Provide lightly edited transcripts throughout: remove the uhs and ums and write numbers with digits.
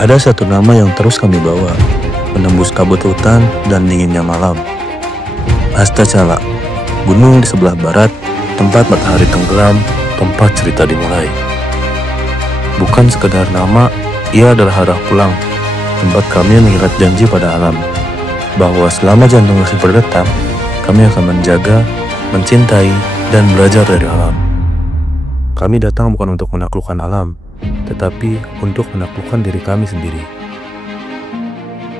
Ada satu nama yang terus kami bawa, menembus kabut hutan dan dinginnya malam. Astachala, gunung di sebelah barat, tempat matahari tenggelam, tempat cerita dimulai. Bukan sekedar nama, ia adalah arah pulang, tempat kami mengikat janji pada alam, bahwa selama jantung masih berdetak, kami akan menjaga, mencintai, dan belajar dari alam. Kami datang bukan untuk menaklukkan alam, tetapi untuk menaklukkan diri kami sendiri.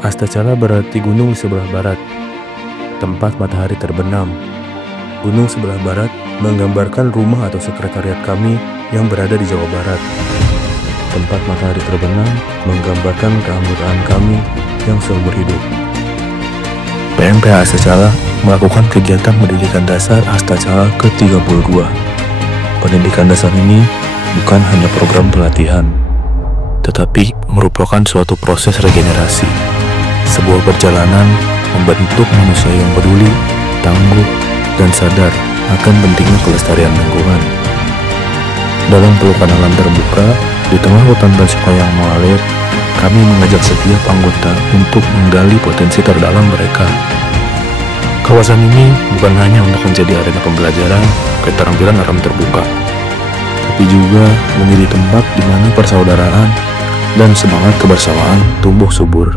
Astachala berarti gunung di sebelah barat, tempat matahari terbenam. Gunung sebelah barat menggambarkan rumah atau sekretariat kami yang berada di Jawa Barat. Tempat matahari terbenam menggambarkan keanggotaan kami yang seumur hidup. PMPH Astachala melakukan kegiatan pendidikan dasar Astachala ke-32. Pendidikan dasar ini bukan hanya program pelatihan, tetapi merupakan suatu proses regenerasi. Sebuah perjalanan membentuk manusia yang peduli, tangguh, dan sadar akan pentingnya kelestarian lingkungan. Dalam pelukan alam terbuka, di tengah hutan Tansuka yang mengalir, kami mengajak setiap anggota untuk menggali potensi terdalam mereka. Kawasan ini bukan hanya untuk menjadi arena pembelajaran keterampilan alam terbuka, tapi juga menjadi tempat di mana persaudaraan dan semangat kebersamaan tumbuh subur.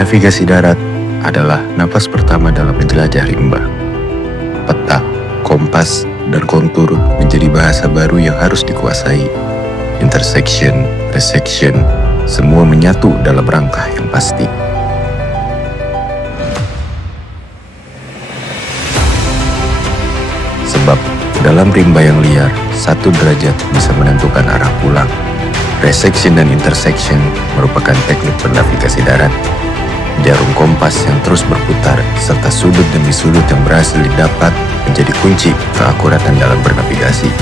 Navigasi darat adalah napas pertama dalam menjelajah rimba. Peta, kompas, dan kontur menjadi bahasa baru yang harus dikuasai. Intersection, resection, semua menyatu dalam rangka yang pasti. Sebab dalam rimba yang liar, 1 derajat bisa menentukan arah pulang. Resection dan intersection merupakan teknik bernavigasi darat. Jarum kompas yang terus berputar, serta sudut demi sudut yang berhasil didapat menjadi kunci keakuratan dalam bernavigasi.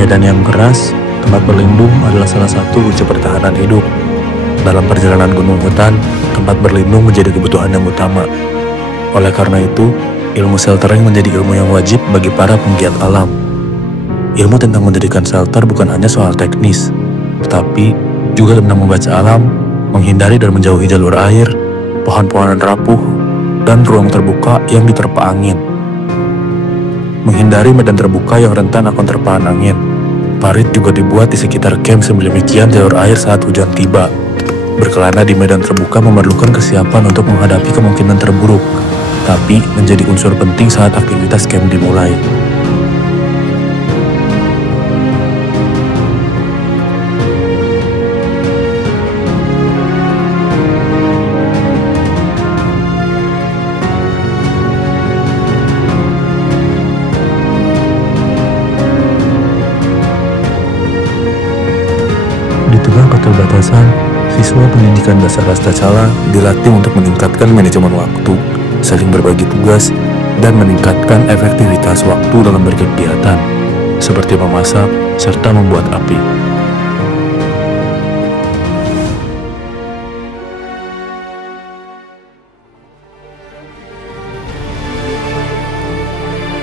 Medan yang keras, tempat berlindung adalah salah satu kunci pertahanan hidup. Dalam perjalanan gunung hutan, tempat berlindung menjadi kebutuhan yang utama. Oleh karena itu, ilmu sheltering menjadi ilmu yang wajib bagi para penggiat alam. Ilmu tentang mendirikan shelter bukan hanya soal teknis, tetapi juga tentang membaca alam, menghindari dan menjauhi jalur air, pohon-pohonan rapuh, dan ruang terbuka yang diterpa angin. Menghindari medan terbuka yang rentan akan terpaan angin, parit juga dibuat di sekitar camp sedemikian jalur air saat hujan tiba. Berkelana di medan terbuka memerlukan kesiapan untuk menghadapi kemungkinan terburuk, tapi menjadi unsur penting saat aktivitas camp dimulai. Di tengah keterbatasan, siswa pendidikan dasar Astacala dilatih untuk meningkatkan manajemen waktu, saling berbagi tugas, dan meningkatkan efektivitas waktu dalam berkegiatan, seperti memasak serta membuat api.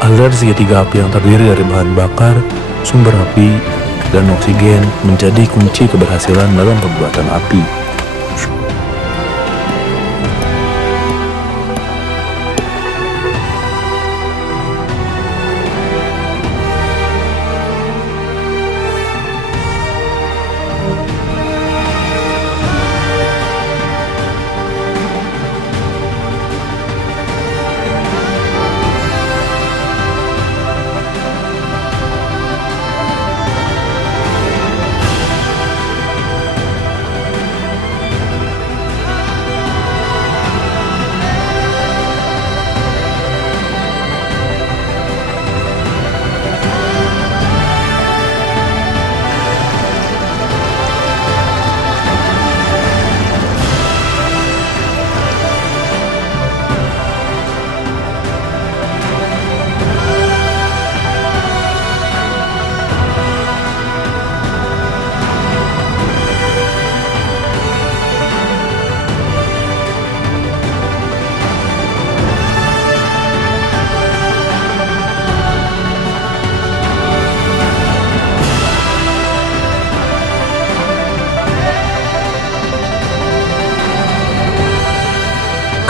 Aliran segitiga api yang terdiri dari bahan bakar, sumber api, dan oksigen menjadi kunci keberhasilan dalam pembuatan api.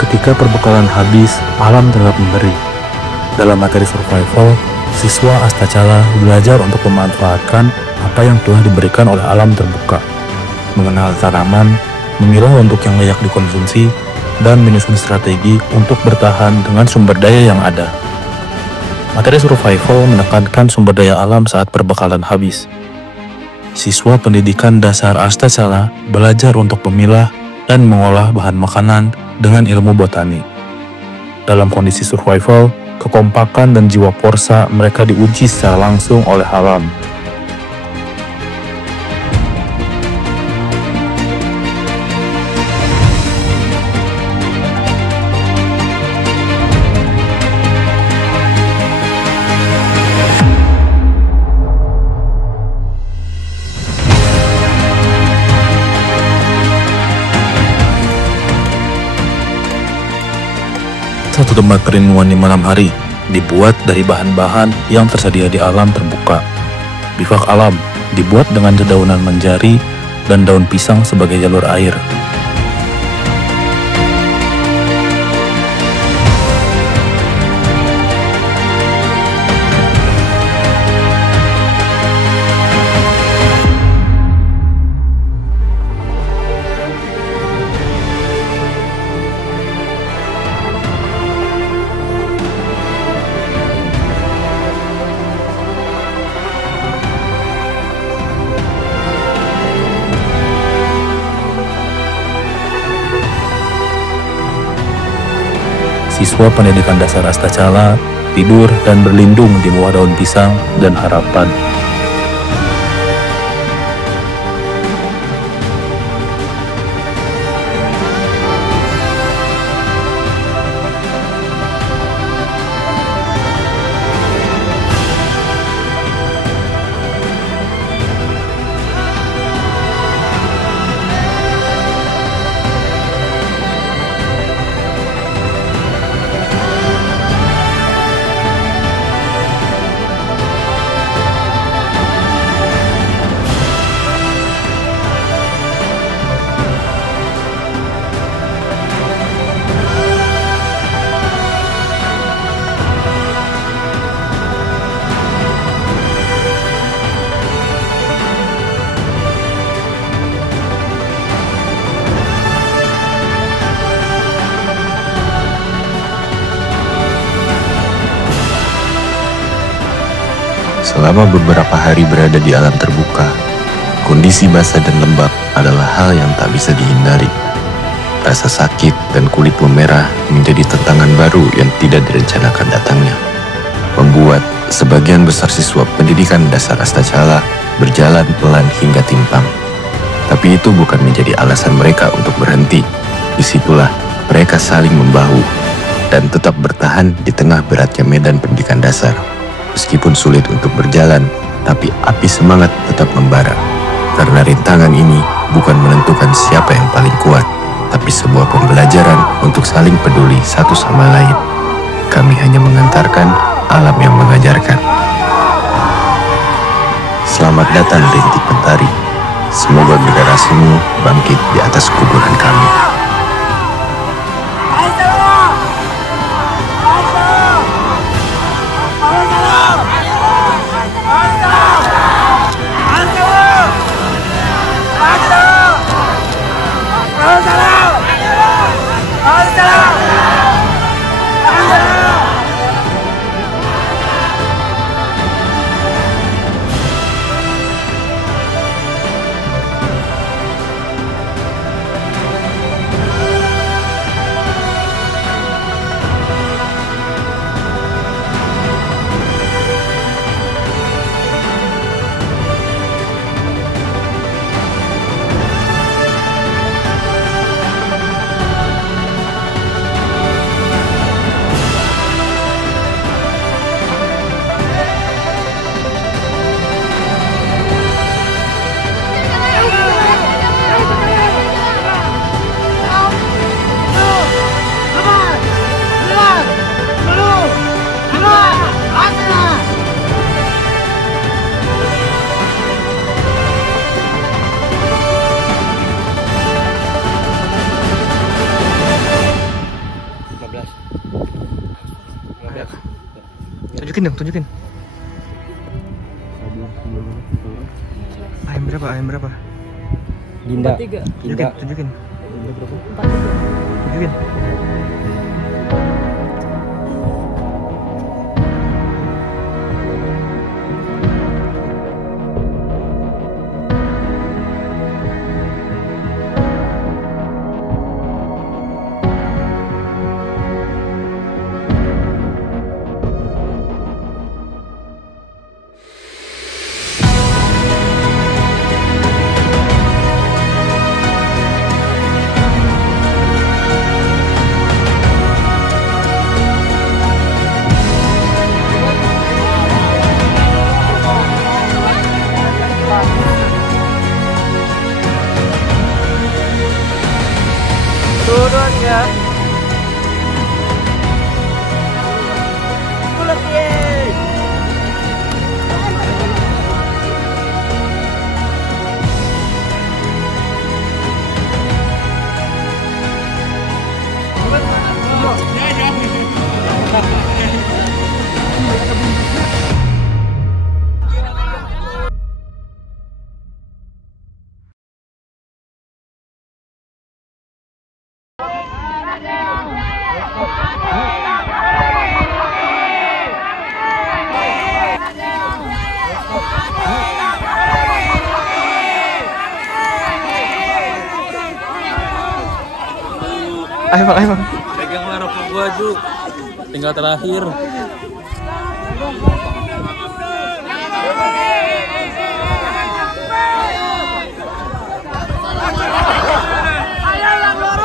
Ketika perbekalan habis, alam tetap memberi. Dalam materi survival, siswa Astacala belajar untuk memanfaatkan apa yang telah diberikan oleh alam terbuka, mengenal tanaman, memilah untuk yang layak dikonsumsi, dan menyusun strategi untuk bertahan dengan sumber daya yang ada. Materi survival menekankan sumber daya alam saat perbekalan habis. Siswa pendidikan dasar Astacala belajar untuk memilah dan mengolah bahan makanan dengan ilmu botani. Dalam kondisi survival, kekompakan dan jiwa Porsa mereka diuji secara langsung oleh alam. Satu tempat perlindungan di malam hari dibuat dari bahan-bahan yang tersedia di alam terbuka. Bivak alam dibuat dengan dedaunan menjari dan daun pisang sebagai jalur air. Siswa pendidikan dasar Astacala tidur dan berlindung di bawah daun pisang dan harapan. Selama beberapa hari berada di alam terbuka, kondisi basah dan lembab adalah hal yang tak bisa dihindari. Rasa sakit dan kulit memerah menjadi tantangan baru yang tidak direncanakan datangnya, membuat sebagian besar siswa pendidikan dasar Astacala berjalan pelan hingga timpang. Tapi itu bukan menjadi alasan mereka untuk berhenti. Disitulah mereka saling membahu dan tetap bertahan di tengah beratnya medan pendidikan dasar. Meskipun sulit untuk berjalan, tapi api semangat tetap membara. Karena rintangan ini bukan menentukan siapa yang paling kuat, tapi sebuah pembelajaran untuk saling peduli satu sama lain. Kami hanya mengantarkan alam yang mengajarkan. Selamat datang Rintik Mentari. Semoga generasimu bangkit di atas kuburan kami. Tunjukin dong, tunjukin. Ayam berapa? Dinda. Tunjukin. Tunjukin. Turun ya. Pulang ye. Ayo bang. Peganglah rokok gua, Juk. Tinggal terakhir.